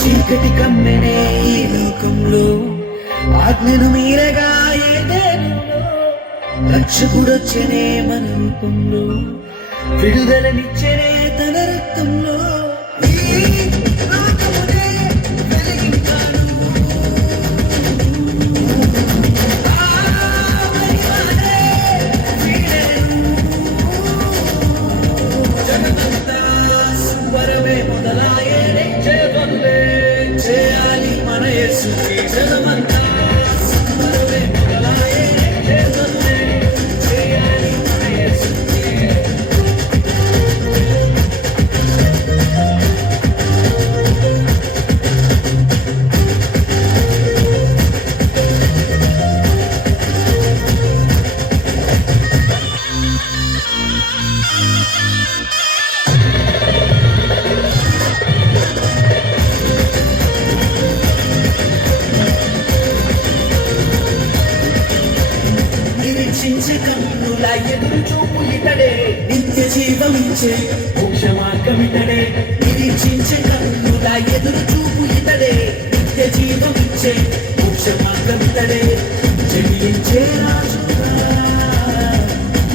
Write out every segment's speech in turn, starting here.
చీకటి కమ్మెనే ఈ లోకంలో ఆజ్ఞను మీరగా ఏదేనులో రక్షకుడొచ్చనే మన రూపంలో విడుదలనిచ్చనే తన రక్తంలో ఈ లోకమునే వెలిగించాడు. జగమంతా సంబరమే మొదలాయే చేయాలి మన యేసుకి జగమంతా సంబరమే మొదలాయే చేయాలి మన యేసుకి. నిరీక్షించే కన్నుల ఎదురు చూపు ఇతడే, నిత్య జీవమిచ్చే మోక్ష మార్గమితడే. నిరీక్షించే కన్నుల ఎదురు చూపు ఇతడే, నిత్య జీవమిచ్చే మోక్ష మార్గమితడే. జయించే రాజుగా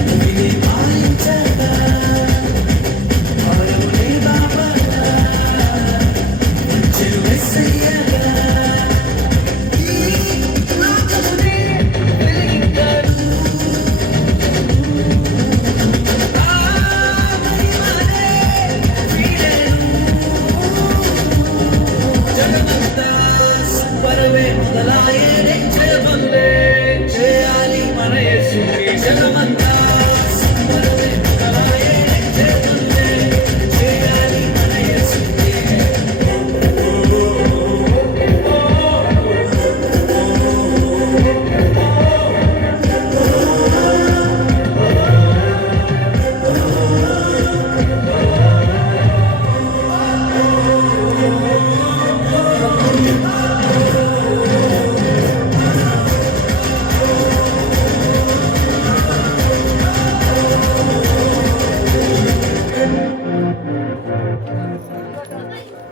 నువ్వే పాలించగా భారములే బాబాగా మంచెలు మెస్సయ్యగా ఈ లోకమునే వెలిగించాడు. జగమంతా సంబరమే మొదలాయే జయబందే చేయాలి మన యేసుకి. జగమంతా సంబరమే మొదలాయే జయబందే చేయాలి మన యేసుకి.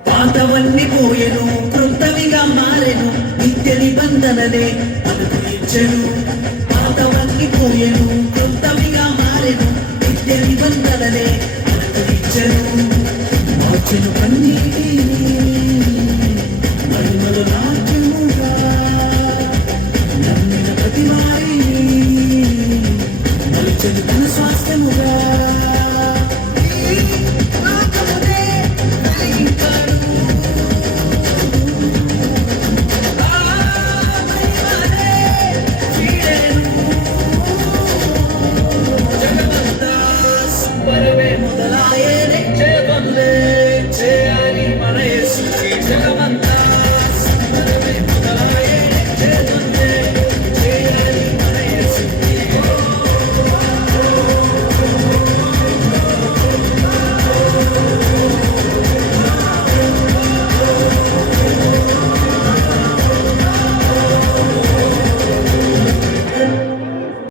పాతవన్నీ పోయెను, కృతవిగా మారెను, నిత్య నిబంధననే అనుభవించెను. పాతవన్నీ పోయెను, కృతవిగా మారెను, నిత్య నిబంధననే అనుభవించెను. మార్చెను కన్నీటిని మహిమల నాట్యముగా, నమ్మిన ప్రతి వారిని మలిచెను తన స్వాస్థ్యముగా.